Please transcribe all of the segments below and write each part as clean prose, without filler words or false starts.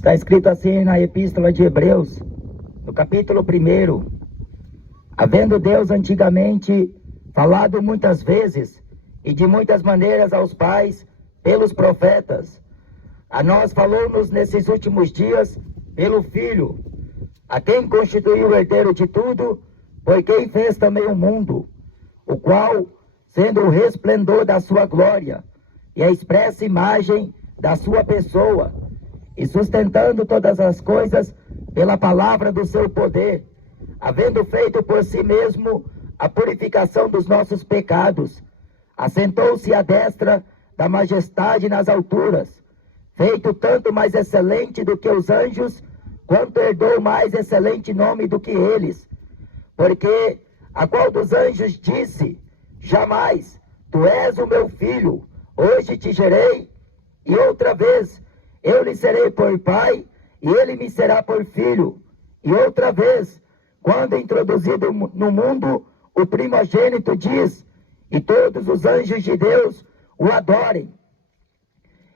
Está escrito assim na Epístola de Hebreus, no capítulo 1. Havendo Deus antigamente falado muitas vezes e de muitas maneiras aos pais pelos profetas, a nós falou-nos nesses últimos dias pelo Filho, a quem constituiu o herdeiro de tudo, por quem fez também o mundo, o qual, sendo o resplendor da sua glória e a expressa imagem da sua pessoa, e sustentando todas as coisas pela palavra do seu poder, havendo feito por si mesmo a purificação dos nossos pecados, assentou-se à destra da majestade nas alturas, feito tanto mais excelente do que os anjos, quanto herdou mais excelente nome do que eles. Porque a qual dos anjos disse: jamais, tu és o meu filho, hoje te gerei, e outra vez, eu lhe serei por pai, e ele me será por filho. E outra vez, quando introduzido no mundo, o primogênito diz: e todos os anjos de Deus o adorem.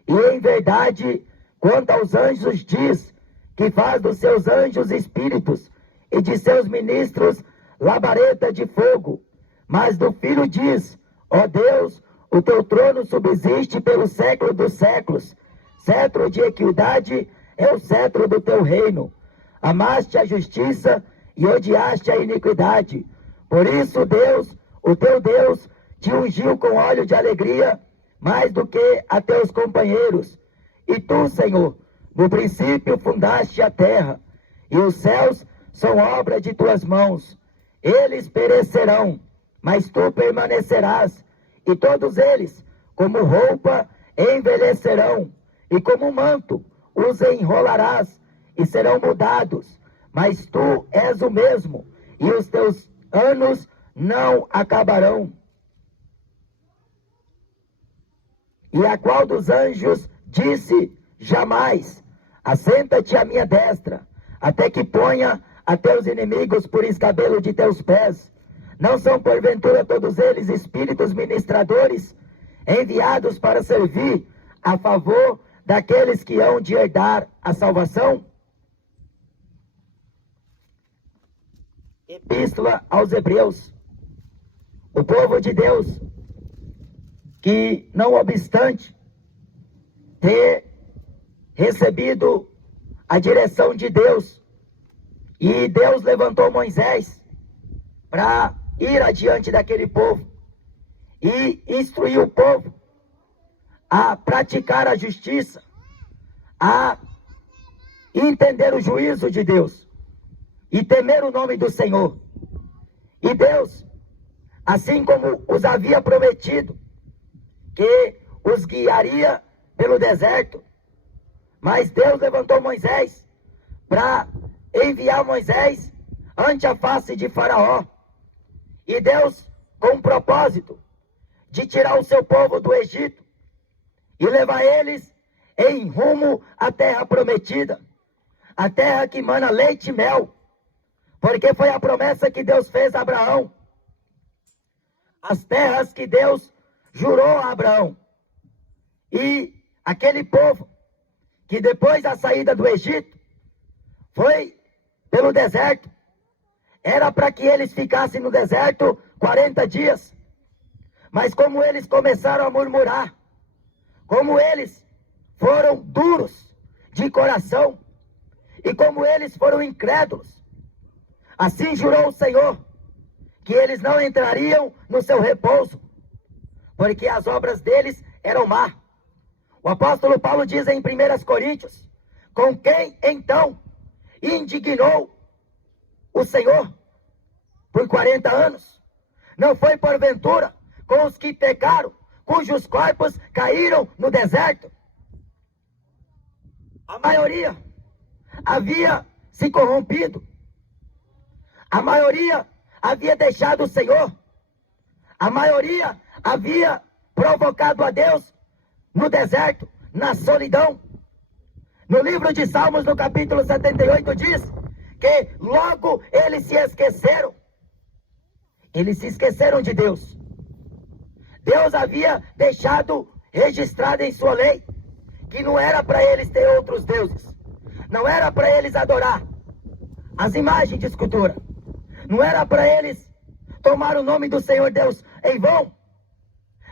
E em verdade, quanto aos anjos diz, que faz dos seus anjos espíritos, e de seus ministros labareda de fogo. Mas do Filho diz: ó Deus, o teu trono subsiste pelo século dos séculos. Cetro de equidade é o cetro do teu reino. Amaste a justiça e odiaste a iniquidade. Por isso Deus, o teu Deus, te ungiu com óleo de alegria, mais do que a teus companheiros. E tu, Senhor, no princípio fundaste a terra, e os céus são obra de tuas mãos. Eles perecerão, mas tu permanecerás, e todos eles, como roupa, envelhecerão, e como manto os enrolarás, e serão mudados. Mas tu és o mesmo, e os teus anos não acabarão. E a qual dos anjos disse: jamais, assenta-te à minha destra, até que ponha a teus inimigos por escabelo de teus pés. Não são porventura todos eles espíritos ministradores, enviados para servir a favor daqueles que hão de herdar a salvação? Epístola aos Hebreus. O povo de Deus, que não obstante ter recebido a direção de Deus, e Deus levantou Moisés para ir adiante daquele povo e instruir o povo a praticar a justiça, a entender o juízo de Deus e temer o nome do Senhor. E Deus, assim como os havia prometido, que os guiaria pelo deserto, mas Deus levantou Moisés para enviar Moisés ante a face de Faraó. E Deus, com o propósito de tirar o seu povo do Egito e levar eles em rumo à terra prometida, a terra que mana leite e mel, porque foi a promessa que Deus fez a Abraão, as terras que Deus jurou a Abraão. E aquele povo que depois da saída do Egito foi pelo deserto, era para que eles ficassem no deserto 40 dias. Mas como eles começaram a murmurar, como eles foram duros de coração, e como eles foram incrédulos, assim jurou o Senhor, que eles não entrariam no seu repouso, porque as obras deles eram má. O apóstolo Paulo diz em 1 Coríntios: com quem então indignou o Senhor por 40 anos? Não foi porventura com os que pecaram, cujos corpos caíram no deserto? A maioria havia se corrompido, a maioria havia deixado o Senhor, a maioria havia provocado a Deus no deserto, na solidão. No livro de Salmos, no capítulo 78, diz que logo eles se esqueceram. Eles se esqueceram de Deus. Deus havia deixado registrado em sua lei que não era para eles ter outros deuses, não era para eles adorar as imagens de escultura. Não era para eles tomar o nome do Senhor Deus em vão.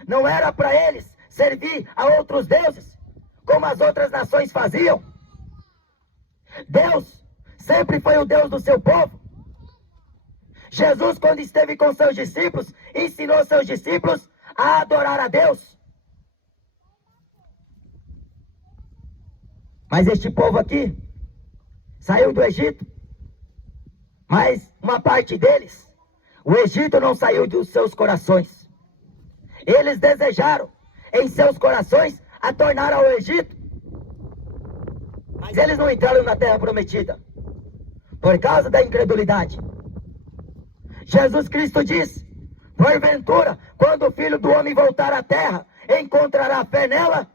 Não era para eles servir a outros deuses, como as outras nações faziam. Deus sempre foi o Deus do seu povo. Jesus, quando esteve com seus discípulos, ensinou seus discípulos a adorar a Deus. Mas este povo aqui saiu do Egito, mas uma parte deles, o Egito não saiu dos seus corações. Eles desejaram em seus corações a tornar ao Egito, mas eles não entraram na terra prometida por causa da incredulidade. Jesus Cristo diz: porventura, quando o Filho do Homem voltar à terra, encontrará fé nela?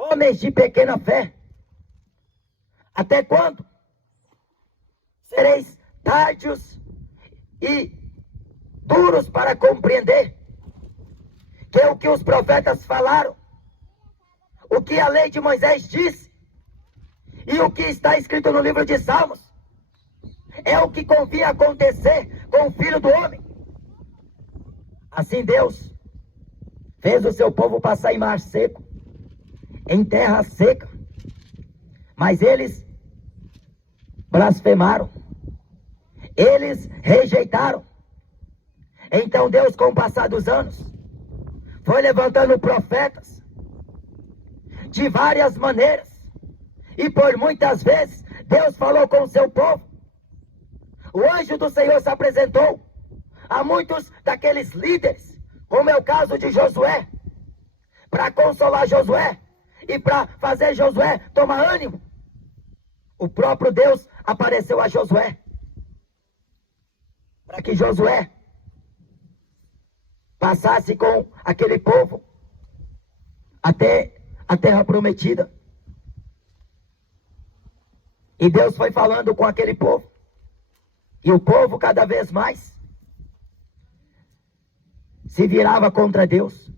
Homens de pequena fé, até quando sereis tardios e duros para compreender que é o que os profetas falaram, o que a lei de Moisés disse e o que está escrito no livro de Salmos é o que convinha acontecer com o Filho do Homem? Assim Deus fez o seu povo passar em mar seco, em terra seca, mas eles blasfemaram, eles rejeitaram. Então Deus, com o passar dos anos, foi levantando profetas de várias maneiras, e por muitas vezes Deus falou com o seu povo. O anjo do Senhor se apresentou a muitos daqueles líderes, como é o caso de Josué, para consolar Josué e para fazer Josué tomar ânimo. O próprio Deus apareceu a Josué, para que Josué passasse com aquele povo até a terra prometida. E Deus foi falando com aquele povo, e o povo cada vez mais se virava contra Deus.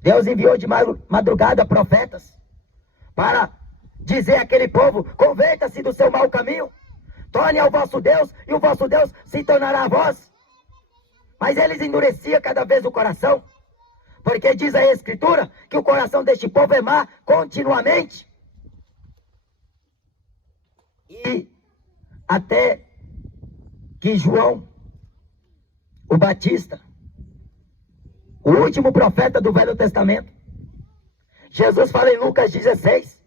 Deus enviou de madrugada profetas para dizer àquele povo: converta-se do seu mau caminho, torne ao vosso Deus, e o vosso Deus se tornará a vós. Mas eles endureciam cada vez o coração, porque diz a Escritura que o coração deste povo é má continuamente. E até que João, o Batista, o último profeta do Velho Testamento, Jesus fala em Lucas 16,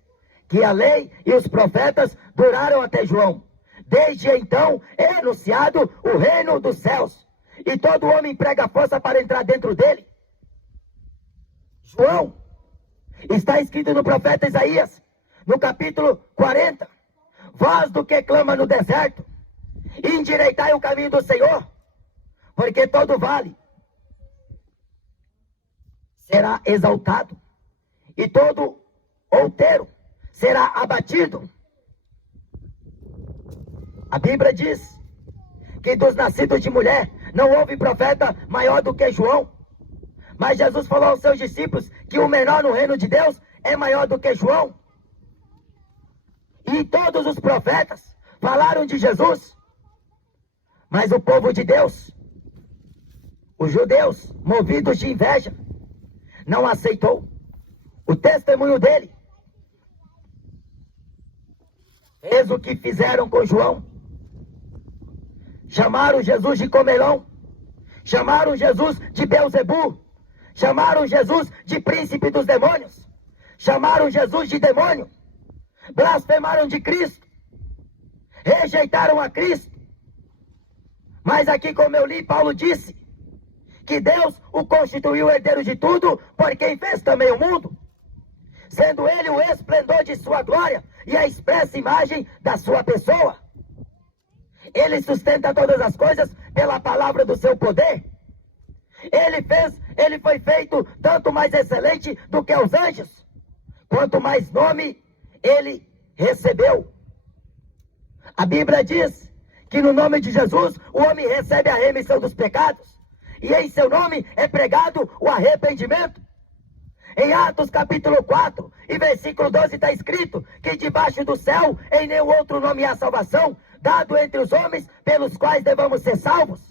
que a lei e os profetas duraram até João. Desde então é anunciado o reino dos céus, e todo homem prega força para entrar dentro dele. João, está escrito no profeta Isaías, no capítulo 40, voz do que clama no deserto, endireitai o caminho do Senhor, porque todo vale será exaltado, e todo outeiro será abatido. A Bíblia diz que dos nascidos de mulher não houve profeta maior do que João. Mas Jesus falou aos seus discípulos que o menor no reino de Deus é maior do que João. E todos os profetas falaram de Jesus. Mas o povo de Deus, os judeus, movidos de inveja, não aceitou o testemunho dele. Fez o que fizeram com João. Chamaram Jesus de comelão. Chamaram Jesus de Beelzebu. Chamaram Jesus de príncipe dos demônios. Chamaram Jesus de demônio. Blasfemaram de Cristo. Rejeitaram a Cristo. Mas aqui, como eu li, Paulo disse que Deus o constituiu herdeiro de tudo, por quem fez também o mundo, sendo ele o esplendor de sua glória e a expressa imagem da sua pessoa. Ele sustenta todas as coisas pela palavra do seu poder. Ele foi feito tanto mais excelente do que os anjos, quanto mais nome ele recebeu. A Bíblia diz que no nome de Jesus o homem recebe a remissão dos pecados, e em seu nome é pregado o arrependimento. Em Atos capítulo 4 e versículo 12 está escrito que debaixo do céu em nenhum outro nome há salvação, dado entre os homens pelos quais devamos ser salvos.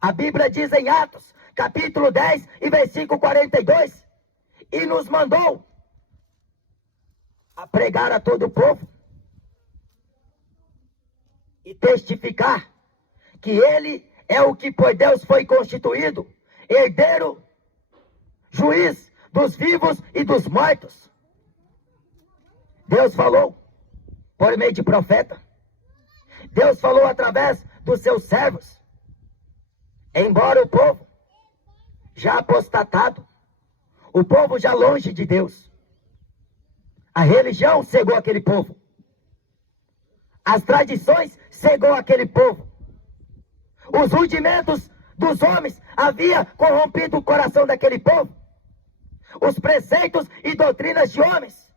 A Bíblia diz em Atos capítulo 10 e versículo 42, e nos mandou a pregar a todo o povo e testificar que ele é o que por Deus foi constituído, herdeiro, juiz dos vivos e dos mortos. Deus falou por meio de profeta. Deus falou através dos seus servos. Embora o povo já apostatado, o povo já longe de Deus, a religião cegou aquele povo. As tradições cegou aquele povo. Os rudimentos dos homens havia corrompido o coração daquele povo. Os preceitos e doutrinas de homens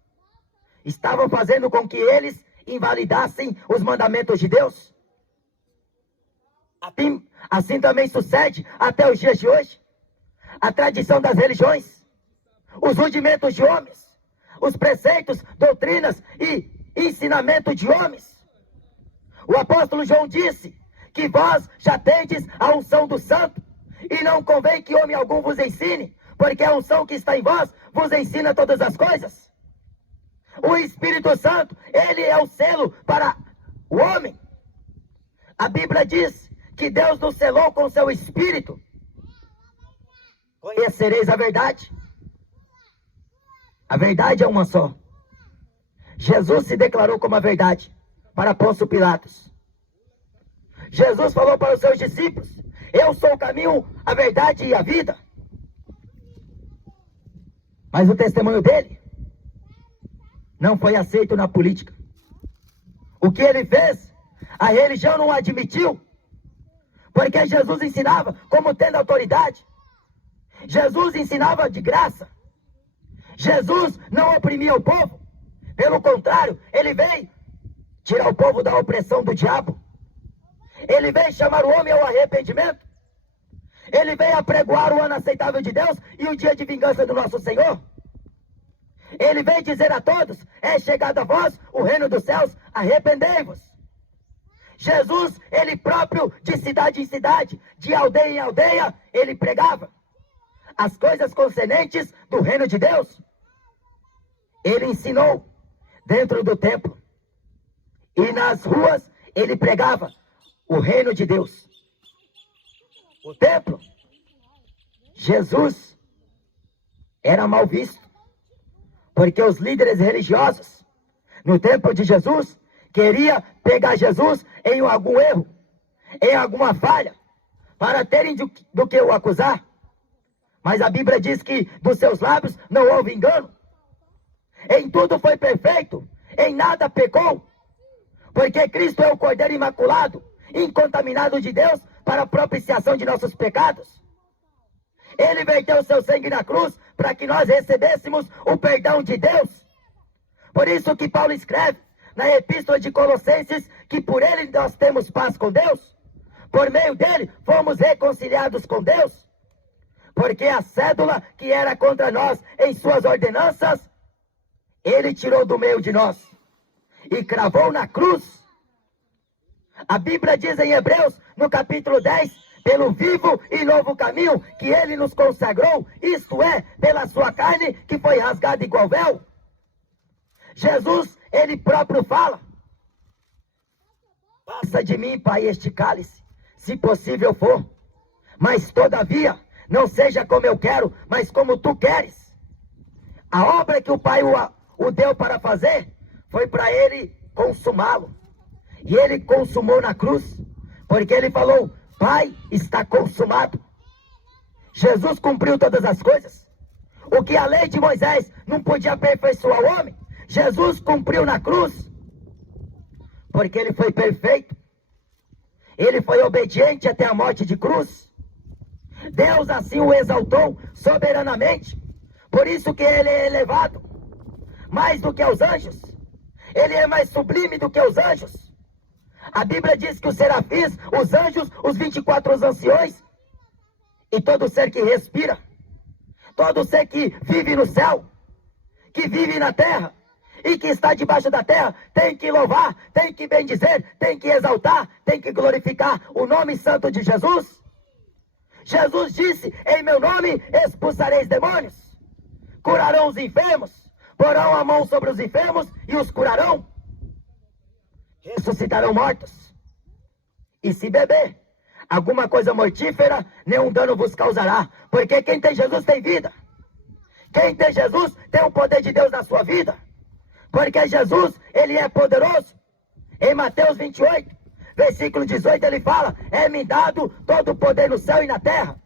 estavam fazendo com que eles invalidassem os mandamentos de Deus. Assim também sucede até os dias de hoje. A tradição das religiões, os rudimentos de homens, os preceitos, doutrinas e ensinamento de homens. O apóstolo João disse que vós já tendes a unção do santo, e não convém que homem algum vos ensine, porque a unção que está em vós vos ensina todas as coisas. O Espírito Santo, ele é o selo para o homem. A Bíblia diz que Deus nos selou com seu Espírito. Conhecereis a verdade. A verdade é uma só. Jesus se declarou como a verdade para Pôncio Pilatos. Jesus falou para os seus discípulos: eu sou o caminho, a verdade e a vida. Mas o testemunho dele não foi aceito na política. O que ele fez, a religião não admitiu, porque Jesus ensinava como tendo autoridade. Jesus ensinava de graça. Jesus não oprimia o povo. Pelo contrário, ele veio tirar o povo da opressão do diabo. Ele veio chamar o homem ao arrependimento. Ele veio apregoar o ano aceitável de Deus e o dia de vingança do nosso Senhor. Ele veio dizer a todos: é chegado a vós o reino dos céus, arrependei-vos. Jesus, ele próprio, de cidade em cidade, de aldeia em aldeia, ele pregava as coisas concernentes do reino de Deus. Ele ensinou dentro do templo, e nas ruas ele pregava o reino de Deus. O templo, Jesus era mal visto, porque os líderes religiosos no templo de Jesus queria pegar Jesus em algum erro, em alguma falha, para terem do que o acusar. Mas a Bíblia diz que dos seus lábios não houve engano. Em tudo foi perfeito, em nada pecou, porque Cristo é o Cordeiro Imaculado, incontaminado de Deus, para a propiciação de nossos pecados. Ele verteu seu sangue na cruz para que nós recebêssemos o perdão de Deus. Por isso que Paulo escreve na Epístola de Colossenses que por ele nós temos paz com Deus. Por meio dele fomos reconciliados com Deus. Porque a cédula que era contra nós em suas ordenanças, ele tirou do meio de nós e cravou na cruz. A Bíblia diz em Hebreus, no capítulo 10, pelo vivo e novo caminho que ele nos consagrou, isto é, pela sua carne que foi rasgada igual véu. Jesus, ele próprio fala: passa de mim, Pai, este cálice, se possível for, mas todavia não seja como eu quero, mas como tu queres. A obra que o Pai o deu para fazer foi para ele consumá-lo. E ele consumou na cruz, porque ele falou: Pai, está consumado. Jesus cumpriu todas as coisas. O que a lei de Moisés não podia aperfeiçoar o homem, Jesus cumpriu na cruz, porque ele foi perfeito. Ele foi obediente até a morte de cruz. Deus assim o exaltou soberanamente. Por isso que ele é elevado mais do que os anjos. Ele é mais sublime do que os anjos. A Bíblia diz que os serafins, os anjos, os 24 anciões e todo ser que respira Todo ser que vive no céu, que vive na terra e que está debaixo da terra, tem que louvar, tem que bendizer, tem que exaltar, tem que glorificar o nome santo de Jesus. Jesus disse: em meu nome expulsareis demônios, curarão os enfermos, porão a mão sobre os enfermos e os curarão, ressuscitarão mortos. E se beber alguma coisa mortífera, nenhum dano vos causará, porque quem tem Jesus tem vida. Quem tem Jesus tem o poder de Deus na sua vida, porque Jesus, ele é poderoso. Em Mateus 28, versículo 18, ele fala: é-me dado todo o poder no céu e na terra.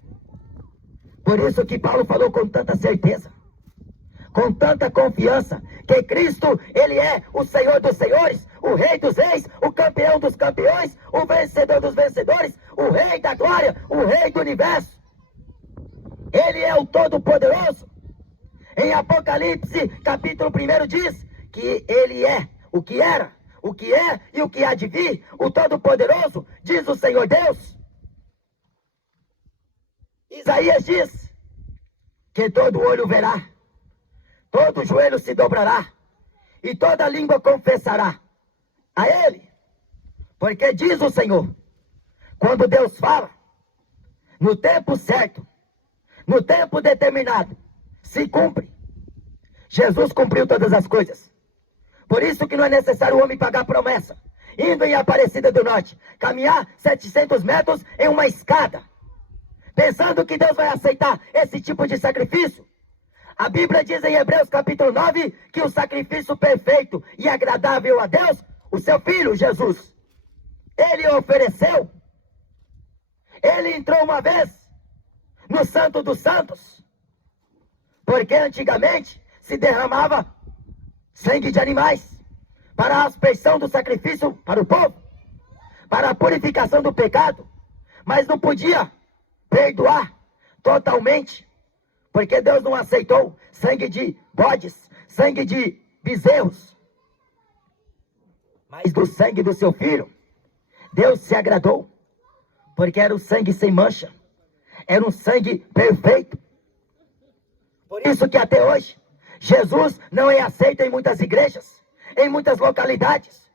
Por isso que Paulo falou com tanta certeza, com tanta confiança, que Cristo, ele é o Senhor dos senhores, o Rei dos reis, o campeão dos campeões, o vencedor dos vencedores, o Rei da glória, o Rei do universo. Ele é o Todo-Poderoso. Em Apocalipse, capítulo 1, diz que ele é o que era, o que é e o que há de vir, o Todo-Poderoso, diz o Senhor Deus. Isaías diz que todo olho verá, todo joelho se dobrará e toda língua confessará a Ele. Porque diz o Senhor, quando Deus fala, no tempo certo, no tempo determinado, se cumpre. Jesus cumpriu todas as coisas. Por isso que não é necessário o homem pagar promessa, indo em Aparecida do Norte, caminhar 700 metros em uma escada, pensando que Deus vai aceitar esse tipo de sacrifício. A Bíblia diz em Hebreus capítulo 9, que o sacrifício perfeito e agradável a Deus, o seu Filho Jesus, ele ofereceu. Ele entrou uma vez no Santo dos Santos, porque antigamente se derramava sangue de animais para a aspersão do sacrifício para o povo, para a purificação do pecado, mas não podia perdoar totalmente, porque Deus não aceitou sangue de bodes, sangue de bezerros, mas do sangue do seu Filho Deus se agradou, porque era um sangue sem mancha, era um sangue perfeito. Por isso que até hoje Jesus não é aceito em muitas igrejas, em muitas localidades,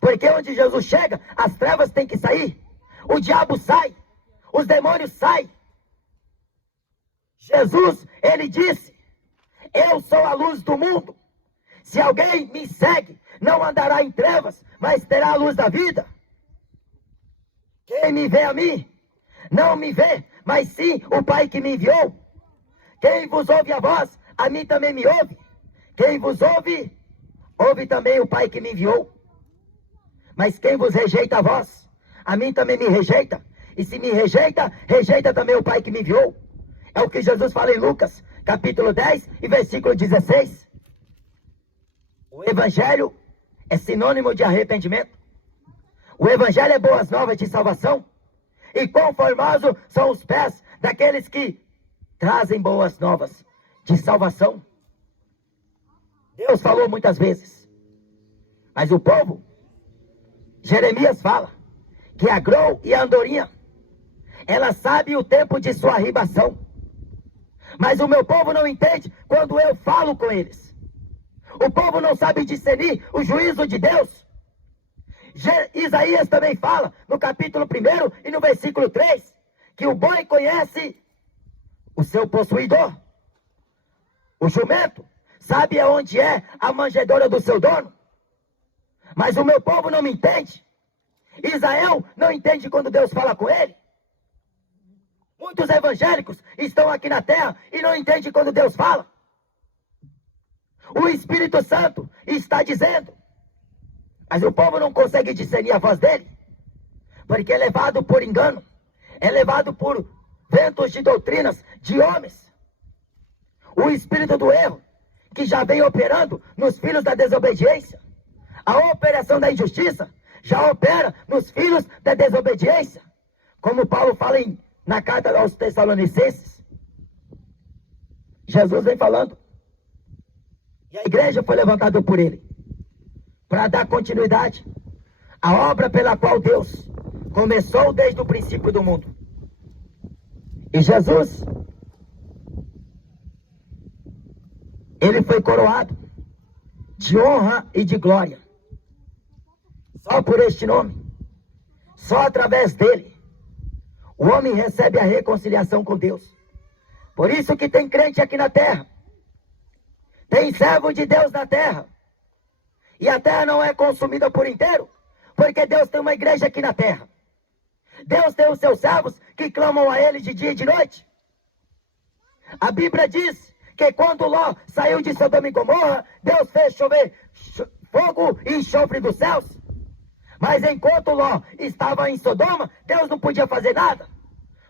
porque onde Jesus chega, as trevas têm que sair, o diabo sai, os demônios saem. Jesus, ele disse: eu sou a luz do mundo, se alguém me segue, não andará em trevas, mas terá a luz da vida. Quem me vê a mim, não me vê, mas sim o Pai que me enviou. Quem vos ouve a voz, a mim também me ouve. Quem vos ouve, ouve também o Pai que me enviou. Mas quem vos rejeita a vós, a mim também me rejeita. E se me rejeita, rejeita também o Pai que me enviou. É o que Jesus fala em Lucas, capítulo 10 e versículo 16. O Evangelho é sinônimo de arrependimento. O Evangelho é boas novas de salvação. E quão formosos são os pés daqueles que trazem boas novas de salvação. Deus falou muitas vezes, mas o povo, Jeremias fala, que a grão e a andorinha, ela sabe o tempo de sua arribação. Mas o meu povo não entende quando eu falo com eles. O povo não sabe discernir o juízo de Deus. Isaías também fala, no capítulo 1 e no versículo 3, que o boi conhece o seu possuidor. O jumento sabe aonde é a manjedoura do seu dono. Mas o meu povo não me entende. Israel não entende quando Deus fala com ele. Muitos evangélicos estão aqui na terra e não entendem quando Deus fala. O Espírito Santo está dizendo, mas o povo não consegue discernir a voz dele, porque é levado por engano, é levado por ventos de doutrinas de homens. O espírito do erro, que já vem operando nos filhos da desobediência, a operação da injustiça já opera nos filhos da desobediência, como Paulo fala na carta aos Tessalonicenses. Jesus vem falando, e a igreja foi levantada por ele, para dar continuidade à obra pela qual Deus começou desde o princípio do mundo. E Jesus, sendo coroado de honra e de glória. Só por este nome, só através dele, o homem recebe a reconciliação com Deus. Por isso que tem crente aqui na terra, tem servo de Deus na terra, e a terra não é consumida por inteiro, porque Deus tem uma igreja aqui na terra. Deus tem os seus servos que clamam a ele de dia e de noite. A Bíblia diz que quando Ló saiu de Sodoma e Gomorra, Deus fez chover fogo e enxofre dos céus. Mas enquanto Ló estava em Sodoma, Deus não podia fazer nada,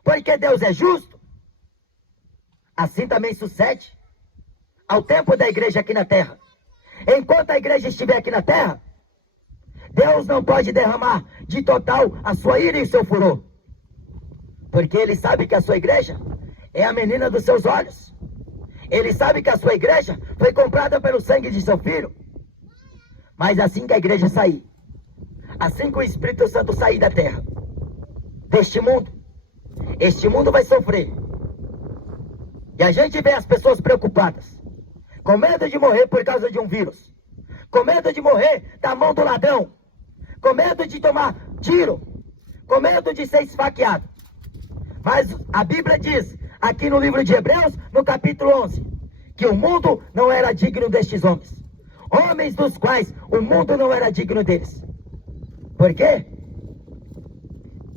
porque Deus é justo. Assim também sucede ao tempo da igreja aqui na terra. Enquanto a igreja estiver aqui na terra, Deus não pode derramar de total a sua ira e o seu furor, porque Ele sabe que a sua igreja é a menina dos seus olhos. Ele sabe que a sua igreja foi comprada pelo sangue de seu filho. Mas assim que a igreja sair, assim que o Espírito Santo sair da terra, deste mundo, este mundo vai sofrer. E a gente vê as pessoas preocupadas, com medo de morrer por causa de um vírus, com medo de morrer da mão do ladrão, com medo de tomar tiro, com medo de ser esfaqueado. Mas a Bíblia diz, aqui no livro de Hebreus, no capítulo 11, que o mundo não era digno destes homens. Homens dos quais o mundo não era digno deles. Por quê?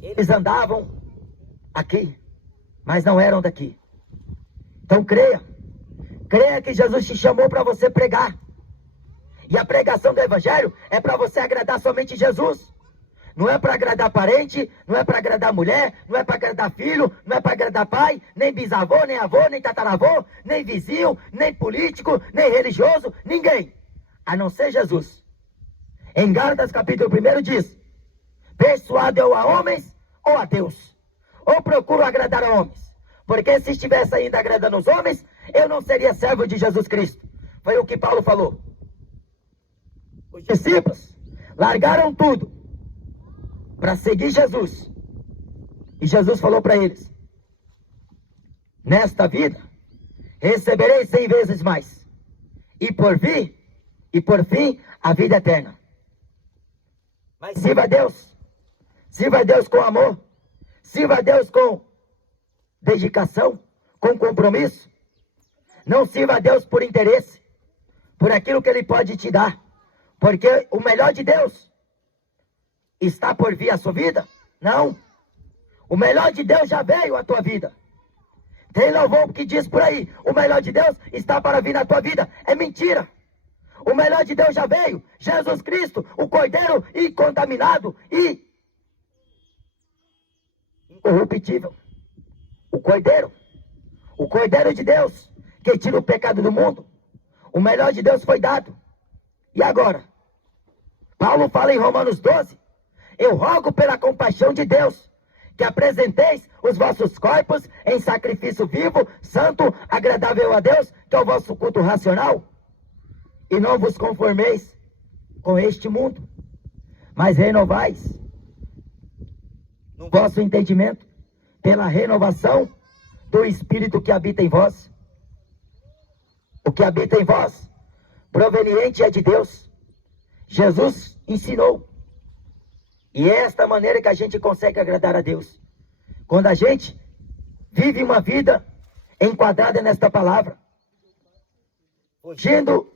Eles andavam aqui, mas não eram daqui. Então creia que Jesus te chamou para você pregar. E a pregação do Evangelho é para você agradar somente Jesus. Não é para agradar parente, não é para agradar mulher, não é para agradar filho, não é para agradar pai, nem bisavô, nem avô, nem tataravô, nem vizinho, nem político, nem religioso, ninguém, a não ser Jesus. Em Gálatas capítulo 1 diz, persuado eu a homens ou a Deus? Ou procuro agradar a homens? Porque se estivesse ainda agradando os homens, eu não seria servo de Jesus Cristo. Foi o que Paulo falou. Os discípulos largaram tudo para seguir Jesus. E Jesus falou para eles, nesta vida, recebereis 100 vezes mais. E por fim, a vida eterna. Mas sirva a Deus com amor, sirva a Deus com dedicação, com compromisso. Não sirva a Deus por interesse, por aquilo que Ele pode te dar. Porque o melhor de Deus está por vir a sua vida? Não. O melhor de Deus já veio à tua vida. Tem louvor que diz por aí, o melhor de Deus está para vir na tua vida. É mentira. O melhor de Deus já veio. Jesus Cristo, o Cordeiro incontaminado e incorruptível. O Cordeiro de Deus, que tira o pecado do mundo. O melhor de Deus foi dado. E agora? Paulo fala em Romanos 12, eu rogo pela compaixão de Deus, que apresenteis os vossos corpos em sacrifício vivo, santo, agradável a Deus, que é o vosso culto racional. E não vos conformeis com este mundo, mas renovais no vosso entendimento, pela renovação do Espírito que habita em vós. O que habita em vós, proveniente é de Deus. Jesus ensinou. E é esta maneira que a gente consegue agradar a Deus. Quando a gente vive uma vida enquadrada nesta palavra, fugindo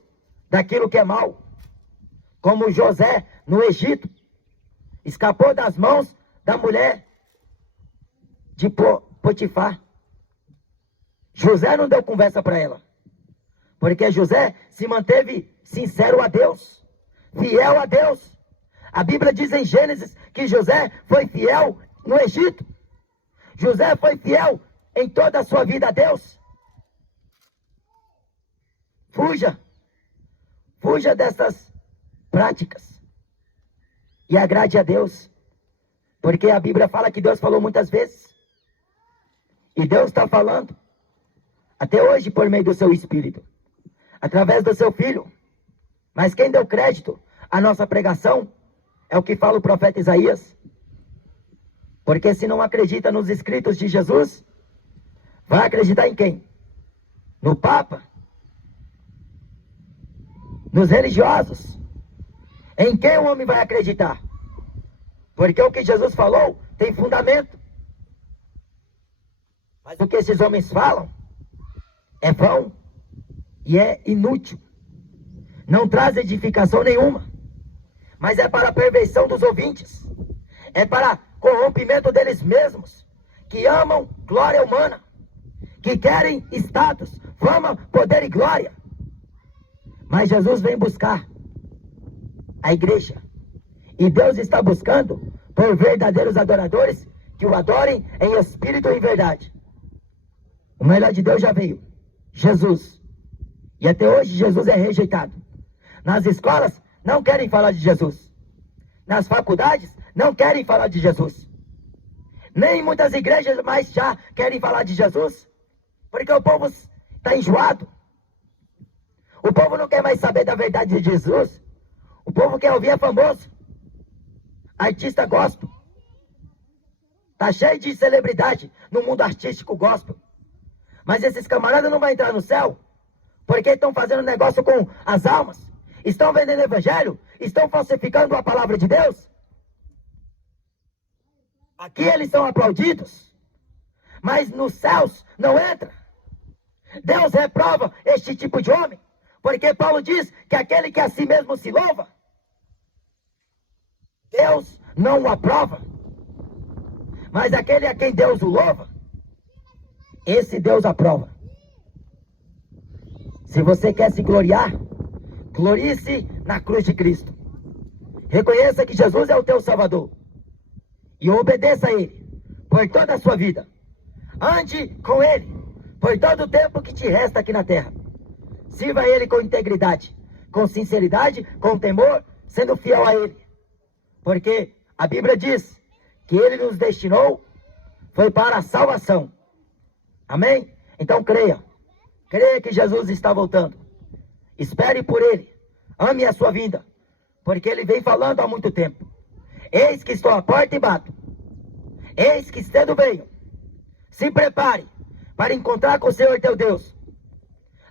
daquilo que é mal, como José no Egito, escapou das mãos da mulher de Potifar. José não deu conversa para ela, porque José se manteve sincero a Deus, fiel a Deus. A Bíblia diz em Gênesis que José foi fiel no Egito. José foi fiel em toda a sua vida a Deus. Fuja dessas práticas e agrade a Deus, porque a Bíblia fala que Deus falou muitas vezes, e Deus está falando até hoje por meio do seu Espírito, através do seu Filho. Mas quem deu crédito à nossa pregação é o que fala o profeta Isaías. Porque se não acredita nos escritos de Jesus, vai acreditar em quem? No Papa? nos religiosos. Em quem o homem vai acreditar? Porque o que Jesus falou tem fundamento. Mas o que esses homens falam é vão e é inútil. Não traz edificação nenhuma. Mas é para a perversão dos ouvintes. É para corrompimento deles mesmos, que amam glória humana, que querem status, fama, poder e glória. Mas Jesus vem buscar a igreja. E Deus está buscando por verdadeiros adoradores que o adorem em espírito e em verdade. O melhor de Deus já veio, Jesus. E até hoje Jesus é rejeitado. Nas escolas não querem falar de Jesus. Nas faculdades não querem falar de Jesus. Nem muitas igrejas mais já querem falar de Jesus. Porque o povo está enjoado. O povo não quer mais saber da verdade de Jesus. O povo quer ouvir é famoso. Artista gospel. Está cheio de celebridade no mundo artístico gospel. Mas esses camaradas não vão entrar no céu. Porque estão fazendo negócio com as almas. Estão vendendo evangelho. Estão falsificando a palavra de Deus. Aqui eles são aplaudidos. Mas nos céus não entra. Deus reprova este tipo de homem. Porque Paulo diz que aquele que a si mesmo se louva, Deus não o aprova. Mas aquele a quem Deus o louva, esse Deus aprova. Se você quer se gloriar, glorie-se na cruz de Cristo. Reconheça que Jesus é o teu Salvador. E obedeça a Ele por toda a sua vida. Ande com Ele por todo o tempo que te resta aqui na terra. Sirva a Ele com integridade, com sinceridade, com temor, sendo fiel a Ele. Porque a Bíblia diz que Ele nos destinou, foi para a salvação. Amém? Então creia. Creia que Jesus está voltando. Espere por Ele. Ame a sua vinda. Porque Ele vem falando há muito tempo. Eis que estou à porta e bato. Eis que cedo venho. Se prepare para encontrar com o Senhor teu Deus.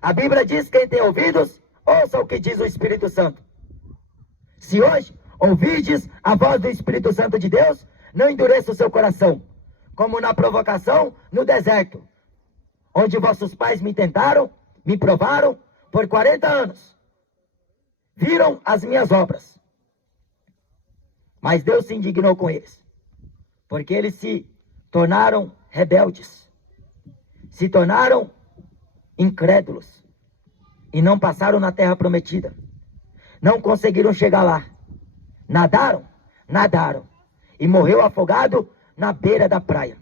A Bíblia diz que quem tem ouvidos, ouça o que diz o Espírito Santo. Se hoje ouvides a voz do Espírito Santo de Deus, não endureça o seu coração, como na provocação no deserto, onde vossos pais me tentaram, me provaram por 40 anos. Viram as minhas obras. Mas Deus se indignou com eles, porque eles se tornaram rebeldes, se tornaram incrédulos e não passaram na terra prometida. Não conseguiram chegar lá. Nadaram e morreu afogado na beira da praia.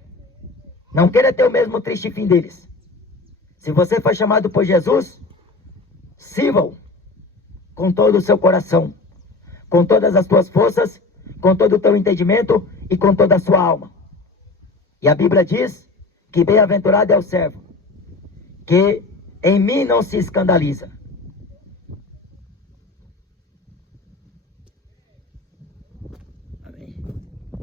Não queira ter o mesmo triste fim deles. Se você foi chamado por Jesus, sirva-o com todo o seu coração, com todas as tuas forças, com todo o teu entendimento e com toda a sua alma. E a Bíblia diz que bem-aventurado é o servo que em mim não se escandaliza.